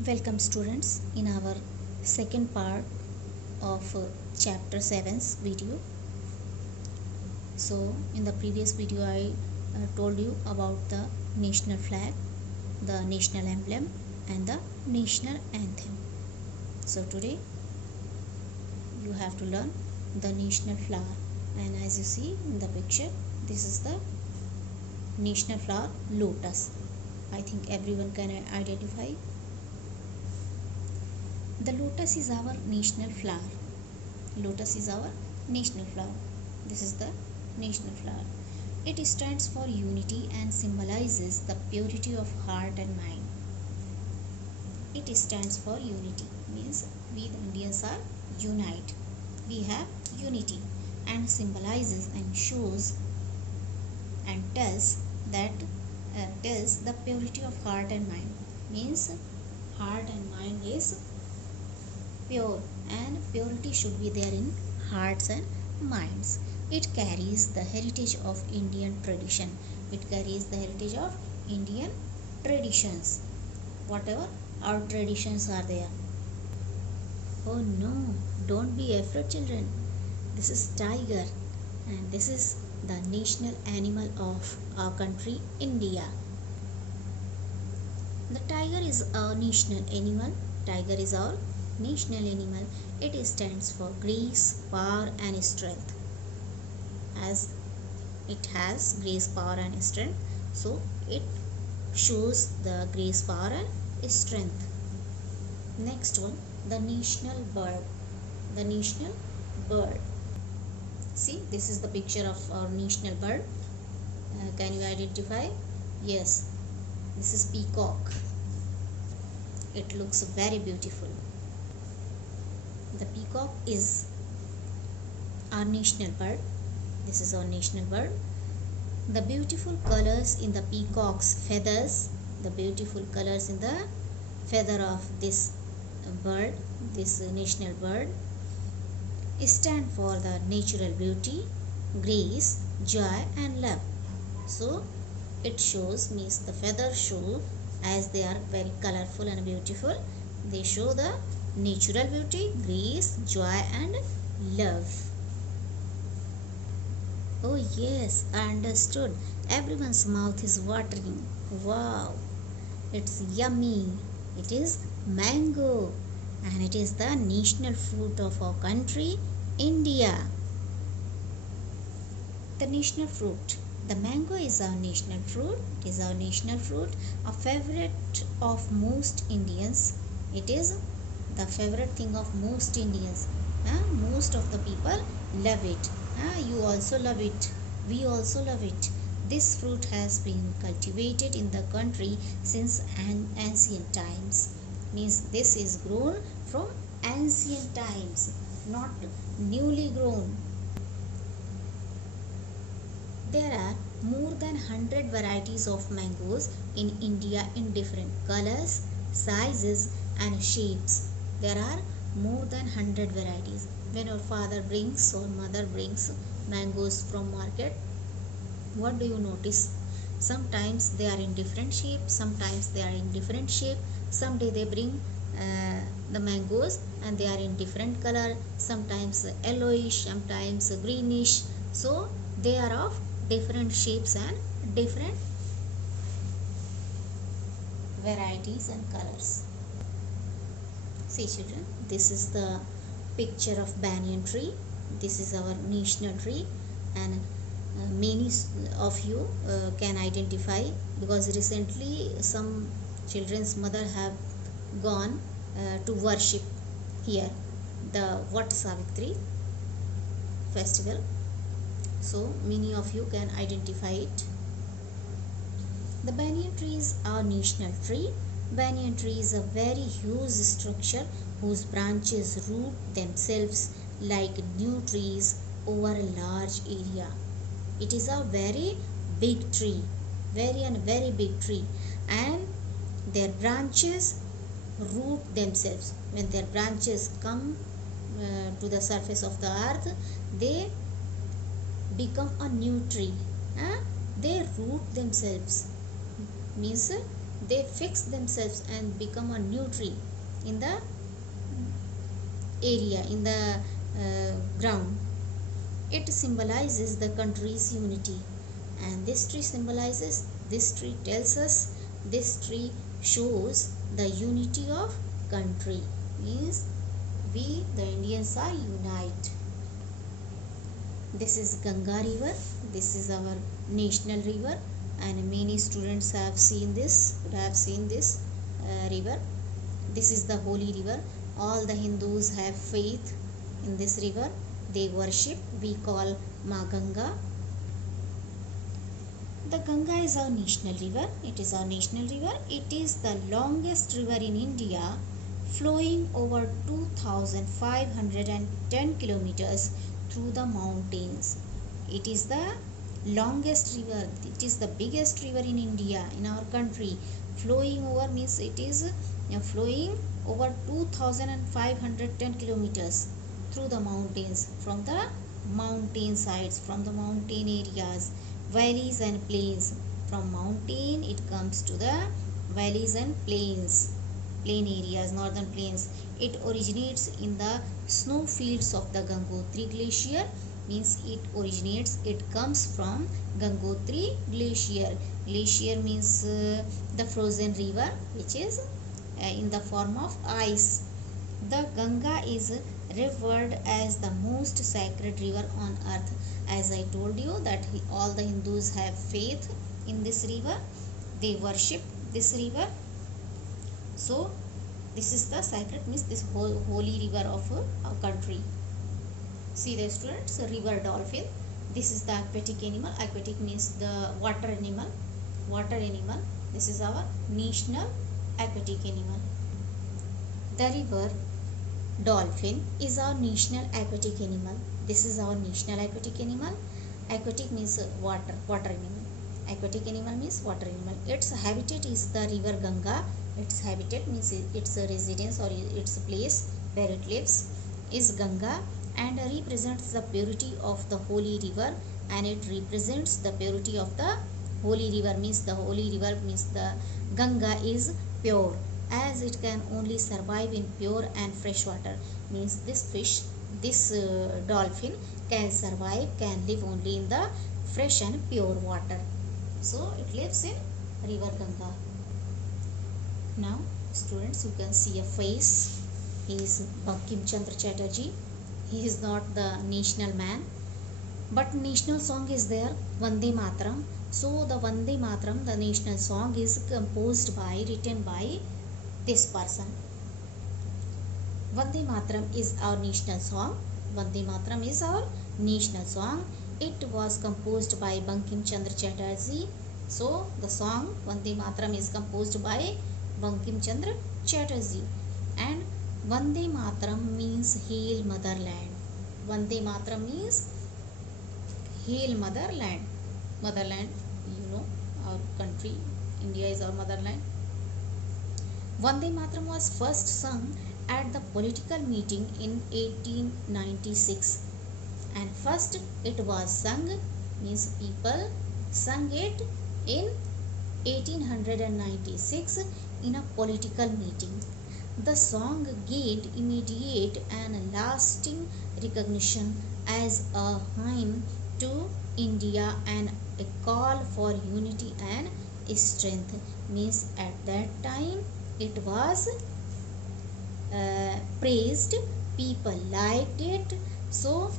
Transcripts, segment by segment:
Welcome students in our second part of chapter 7's video. So in the previous video I told you about the national flag, the national emblem and the national anthem. So today you have to learn the national flower, and as you see in the picture, this is the national flower lotus. I think everyone can identify. The lotus is our national flower. Lotus is our national flower. This is the national flower. It stands for unity and symbolizes the purity of heart and mind. It stands for unity, means we the Indians are unite. We have unity, and symbolizes and shows and tells the purity of heart and mind. Means heart and mind is pure, and purity should be there in hearts and minds. It carries the heritage of Indian tradition. It carries the heritage of Indian traditions. Whatever our traditions are there. Oh no, don't be afraid, children. This is tiger, and this is the national animal of our country, India. The tiger is our national animal. Tiger is our national animal. It stands for grace, power and strength. As it has grace, power and strength, so it shows the grace, power and strength. Next one, the national bird. The national bird. See, this is the picture of our national bird. Can you identify? Yes, this is peacock. It looks very beautiful. The peacock is our national bird. This is our national bird. The beautiful colors in the peacock's feathers, the beautiful colors in the feather of this bird, this national bird, stand for the natural beauty, grace, joy and love. So it shows, means the feathers show, as they are very colorful and beautiful, they show the natural beauty, grace, joy and love. Oh yes, I understood. Everyone's mouth is watering. Wow, it's yummy. It is mango, and it is the national fruit of our country, India. The national fruit. The mango is our national fruit. It is our national fruit, a favorite of most Indians. It is the favorite thing of most Indians. Most of the people love it. You also love it. We also love it. This fruit has been cultivated in the country since ancient times. Means this is grown from ancient times, not newly grown. There are more than 100 varieties of mangoes in India in different colors, sizes and shapes. There are more than 100 varieties. When your father brings or mother brings mangoes from market, what do you notice? Sometimes they are in different shape, sometimes they are in different shape. Someday they bring the mangoes and they are in different color, sometimes yellowish, sometimes greenish. So they are of different shapes and different varieties and colors. See children, this is the picture of banyan tree. This is our national tree, and many of you can identify, because recently some children's mother have gone to worship here the Vat Savitri festival. So many of you can identify it. The banyan tree is our national tree. Banyan tree is a very huge structure whose branches root themselves like new trees over a large area. It is a very big tree, very big tree, and their branches root themselves. When their branches come to the surface of the earth, they become a new tree. They root themselves, means they fix themselves and become a new tree in the area, in the ground. It symbolizes the country's unity, and this tree symbolizes, this tree tells us, this tree shows the unity of country, means we the Indians are unite. This is Ganga river, this is our national river, and many students have seen this, would have seen this river. This is the holy river. All the Hindus have faith in this river, they worship, we call Ma Ganga. The Ganga is our national river, it is our national river. It is the longest river in India, flowing over 2510 kilometers through the mountains. It is the longest river, it is the biggest river in India, in our country. Flowing over means it is flowing over 2510 kilometers through the mountains, from the mountain sides, from the mountain areas, valleys and plains. From mountain it comes to the valleys and plains, plain areas, northern plains. It originates in the snow fields of the Gangotri glacier, means it comes from Gangotri glacier. Glacier means the frozen river which is in the form of ice. The Ganga is revered as the most sacred river on earth. As I told you that all the Hindus have faith in this river, they worship this river. So this is the sacred, means this holy river of our country. See the students, river dolphin. This is the aquatic animal. Aquatic means the water animal. Water animal. This is our national aquatic animal. The river dolphin is our national aquatic animal. This is our national aquatic animal. Aquatic means water animal. Aquatic animal means water animal. Its habitat is the river Ganga. Its habitat means its residence or its place where it lives is Ganga, and represents the purity of the holy river, and it represents the purity of the holy river, means the holy river means the Ganga is pure, as it can only survive in pure and fresh water, means this fish, this dolphin can survive, can live only in the fresh and pure water. So it lives in river Ganga. Now students, you can see a face. He is Bankim Chandra Chatterjee. He is not the national man, but national song is there, Vande Mataram. So the Vande Mataram, the national song, is written by this person. Vande Mataram is our national song. Vande Mataram is our national song. It was composed by Bankim Chandra Chatterjee. So the song Vande Mataram is composed by Bankim Chandra Chatterjee. And Vande Mataram means Hail Motherland. Vande Mataram means Hail Motherland. Motherland, you know, our country, India is our motherland. Vande Mataram was first sung at the political meeting in 1896. And first it was sung, means people sung it in 1896 in a political meeting. The song gained immediate and lasting recognition as a hymn to India and a call for unity and strength, means at that time it was praised, people liked it. So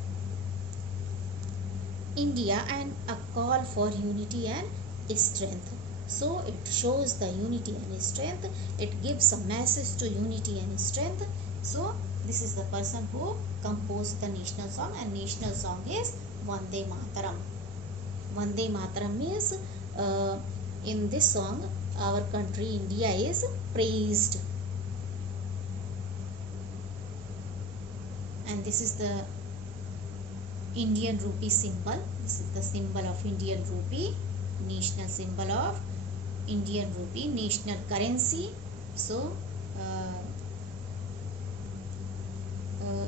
India and a call for unity and strength. So it shows the unity and strength, it gives a message to unity and strength. So this is the person who composed the national song, and national song is Vande Mataram. Vande Mataram means in this song our country India is praised. And this is the Indian rupee symbol. This is the symbol of Indian rupee, national symbol of Indian rupee, national currency. So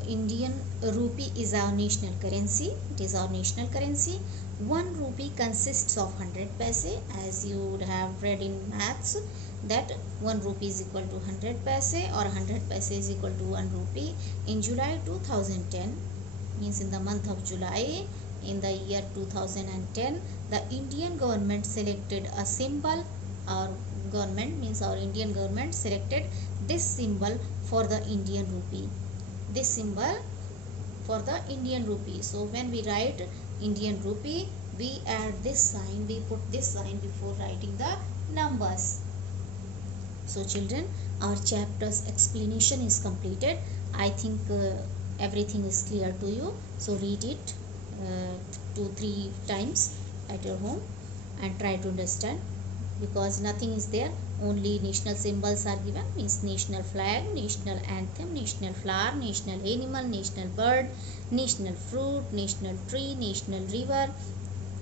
Indian rupee is our national currency. It is our national currency. 1 rupee consists of 100 paise. As you would have read in maths, that 1 rupee is equal to 100 paise or 100 paise is equal to 1 rupee. In July 2010, means in the month of July in the year 2010, the Indian government selected a symbol. Our government, means our Indian government, selected this symbol for the Indian rupee. This symbol for the Indian rupee. So when we write Indian rupee, we add this sign, we put this sign before writing the numbers. So children, our chapter's explanation is completed. I think everything is clear to you. So read it 2-3 times at your home and try to understand, because nothing is there, only national symbols are given, means national flag, national anthem, national flower, national animal, national bird, national fruit, national tree, national river,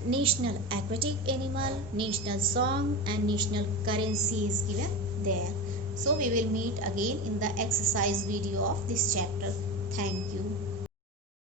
national aquatic animal, national song, and national currency is given there. So we will meet again in the exercise video of this chapter. Thank you.